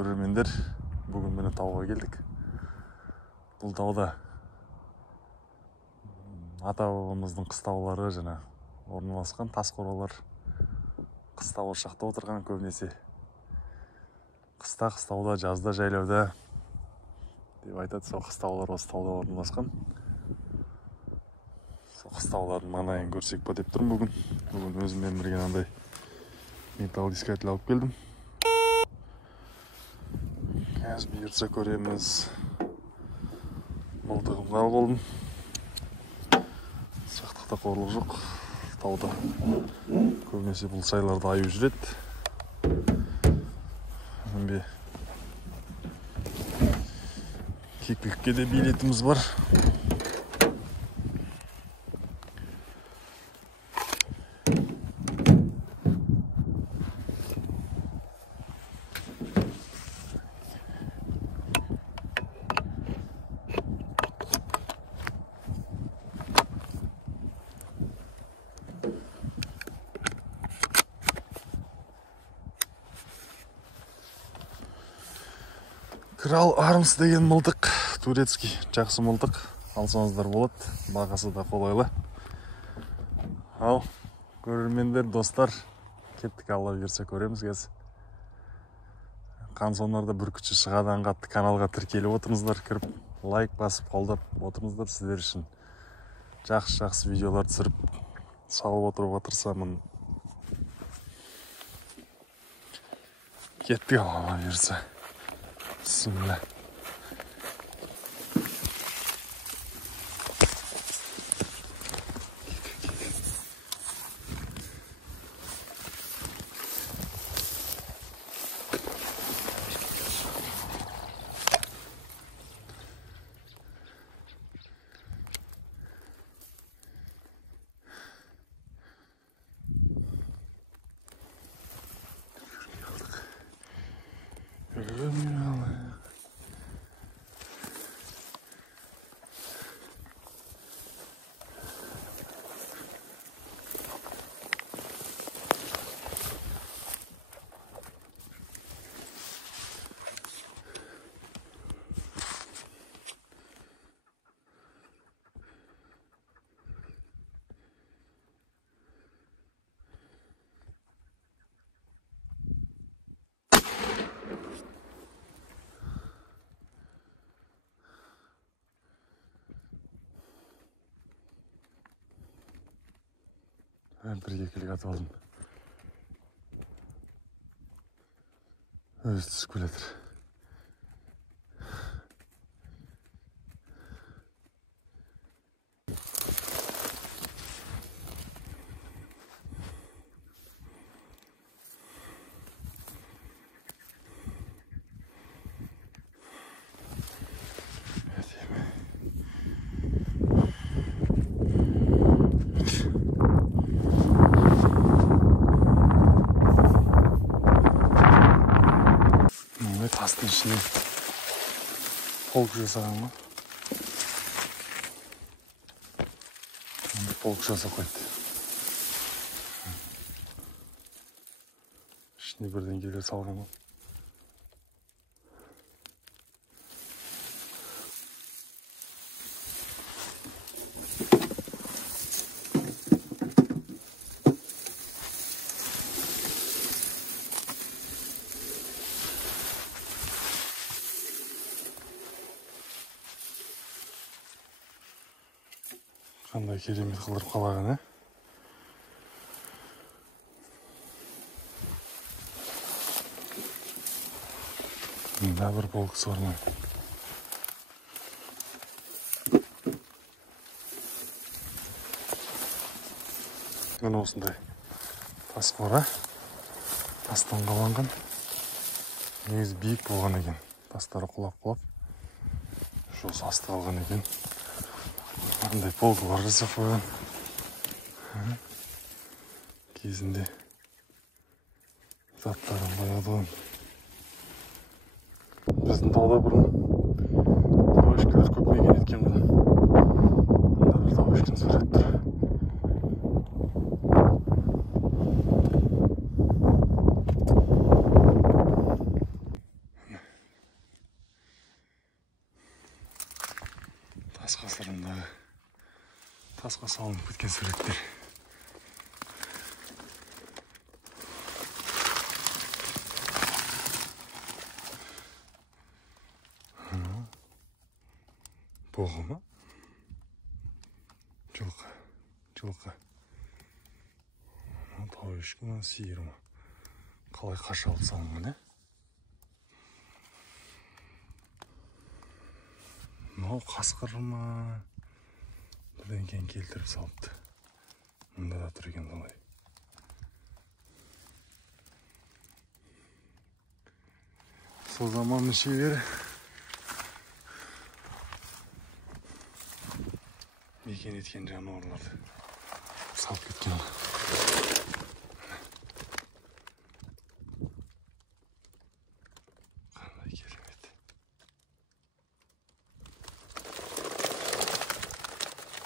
көрермендер, бүгін мені тауға келдік. Бұл тауда ата-бабамыздың қыстаулары жана орналасқан, тас қоралар қыстау ошақта отырған, көбінесе қыстауда, жазда, жайлауда деп айтады. Сол қыстаулар осы тауда орналасқан. Сол қыстаулардың маңайын көрсек па деп тұрмын бүгін өзіммен бірге андай металл искатель алып келдім. Қазір бұйыртса көреміз. Мылтығымды алып алдым. Сақтықта қорлық жоқ. Тауда көбінесе бұл сайларды аю жүреді. Кекілікке де билетіміз бар. Крал Армс деген мылтық, турецкий, жақсы мылтық. Алсаңыздар болады, бағасы да қолайлы. Ал, көрермендер, достар, кеттік, Алла берсе көреміз қазір. Қансонарда бүркітші шығадан қатты каналға тіркеліп отырыңыздар, кіріп лайк басып қолдап отырыңыздар. Сіздер үшін жақсы видеолар түсіріп салып отыруға тырысамын. Кеттік, Алла берсе. Bismillah. Бір кекілік атып алдым. Өзі түсіп келетір. Тастың ішіне полк жасаған ма? Полк жасап қойды. Ішіне бірден келер салған ма? Қандай керемет қылдырып қалаған, Мында бір полкысы бар ма? Мына осындай тас қора, тастан қаланған. Негізі биік болған екен. Тастары құлап. Жосы асты қалған екен. Қандай полкылар жасап қойған. Кезінде заттарын баяғыдан. Біздің тауда бұрын тауешкілер көп мекен еткен ғой. Мында бір тауешкін сурет тұр. тасқа салынып кеткен суреттер. Бұғы ма? Жылқы. Тау ешкі ма, сиыр ма? Қалай қашалып салынған, Мынау қасқыр ма? Бірден кейін келтіріп салыпты. Мұнда да тұр екен солай. Сол заманның шебері мекен еткен жануарларды салып кеткен. Қандай керемет.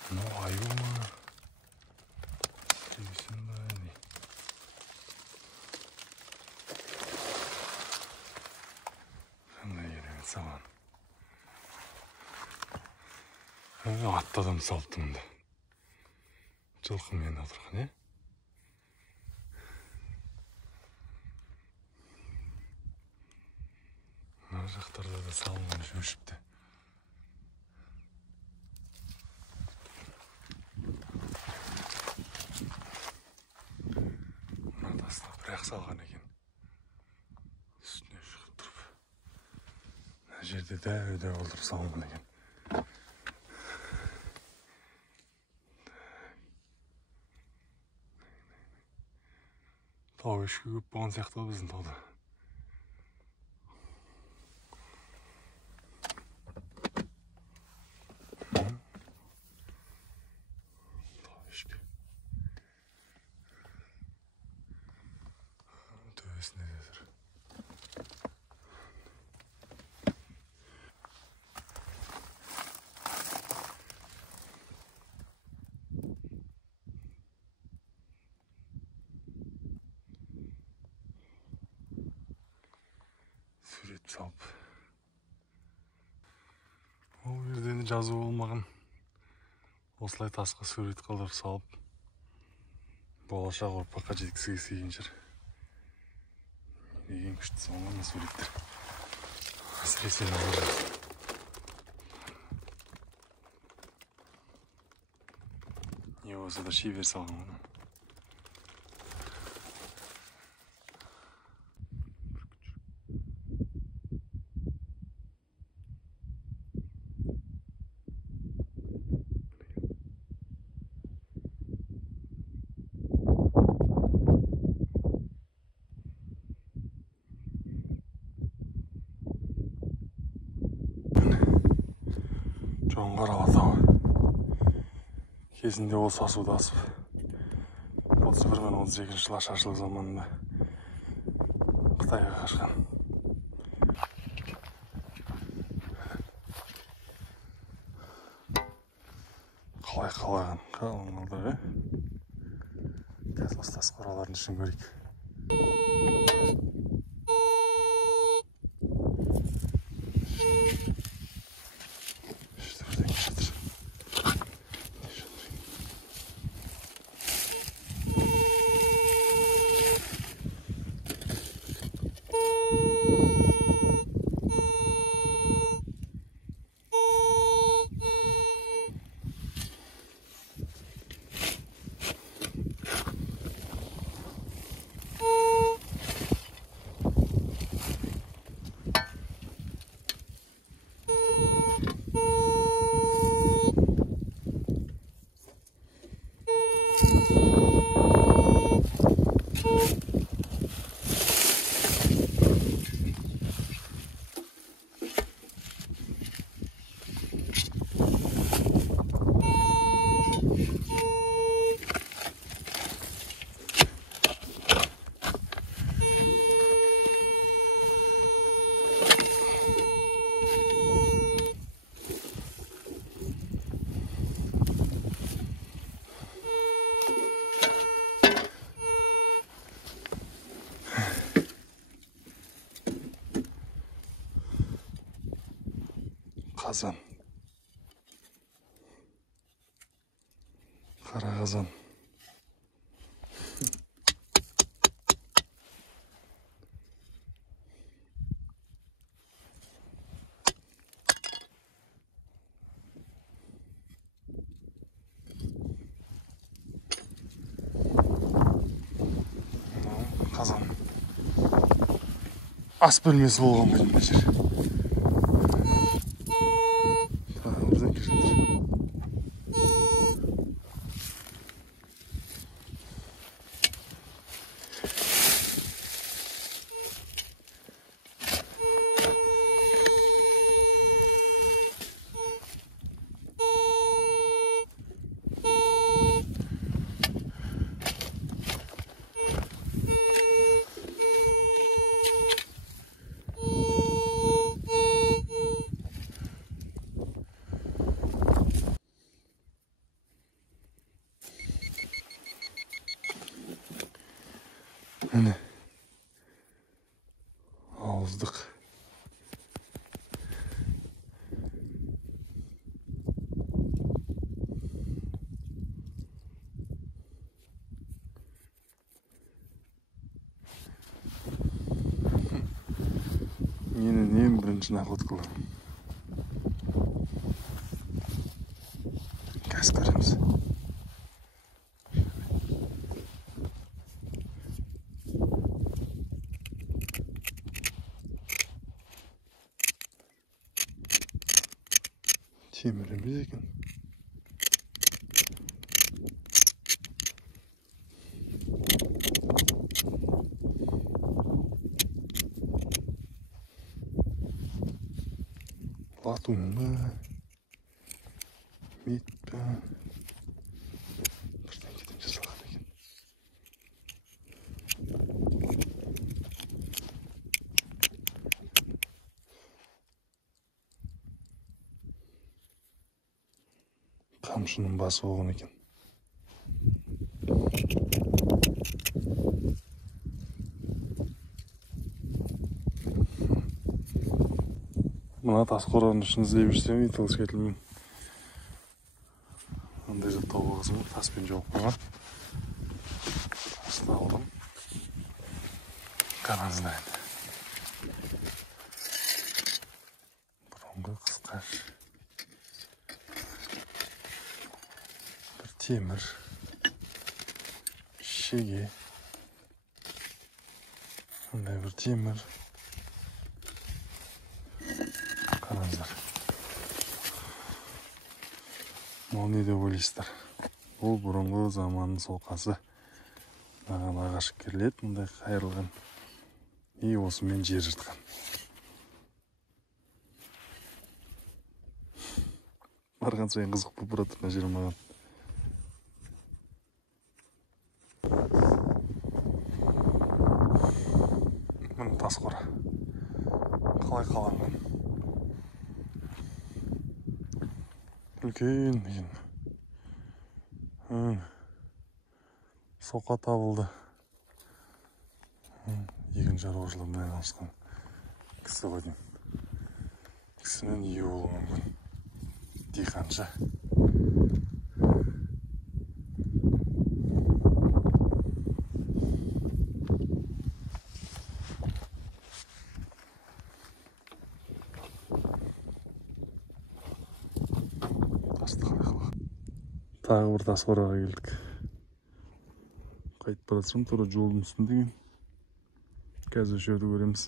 Мынау аю ма? Сүйсін ба? Қандай керемет саған. Атты адам салыпты мұнда. Жылқымен отырған, Мына жақтарда да салынған өшіпті. Мына тасты бір-ақ салған екен. Үстіне шығып тұрып. Мына жерде дәу отырып салынған екен. Тау ешкі көп болған сияқты біздің тауда. Тау ешкі. Төбесінде де тұр. Сурет салып. Ол жерден жазу болмаған. Осылай тасқа сурет қалдырып салып, болашақ ұрпаққа жеткізгісі келген шығар. Деген күшті салынған суреттер. Әсіресе наурыз. Не болса да шебер салған. Жоңғар Алатауы. Кезінде ол сасуды асып, 31 мен 32 жылы ашаршылық заманында Қытайға қашқан. Қалай қалаған қалыңалдар, Қазір осы тас қоралардың ішін көрейік. Қазан. қазан. Қазан. Ас бөлмесі болған ба мына жер. Бірден кіріп жатыр. Міне ауыздық. Нені бірінші находкалар. Газ көреміз. Темір емес екен. Латун ба? Мид ба? Бірден кетен жасалған екен. Қамшының басы болған екен. Мына тас қораның ішін іздей берсем, итылыс кетілмеймін. Андай жақтау болғызым, таспен жауып қойған. Тасын алдым. Қараңыздар енді. Бұрынғы қысқаш. Бір темір. Шеге. Андай бір темір. Қараңыздар. Ол не деп ойлайсыздар? Бұл бұрынғы заманның соқасы. Маған ағаш керіледі, мұндай қайырылған. И осымен жер жыртқан. Барған сайын қызық болып бұратыр мына жер маған. Міне тас қора. Қалай қаланған. Үлкен деген. Соқа табылды. Егін шаруашылығымен айналысқан кісі ғой деймін. Кісінің үйі болуы мүмкін. Диқаншы. Тағы бір тас қораға келдік. Қайтып бара жатсам, тура жолдың үстінде екен. Қазір жерді көреміз.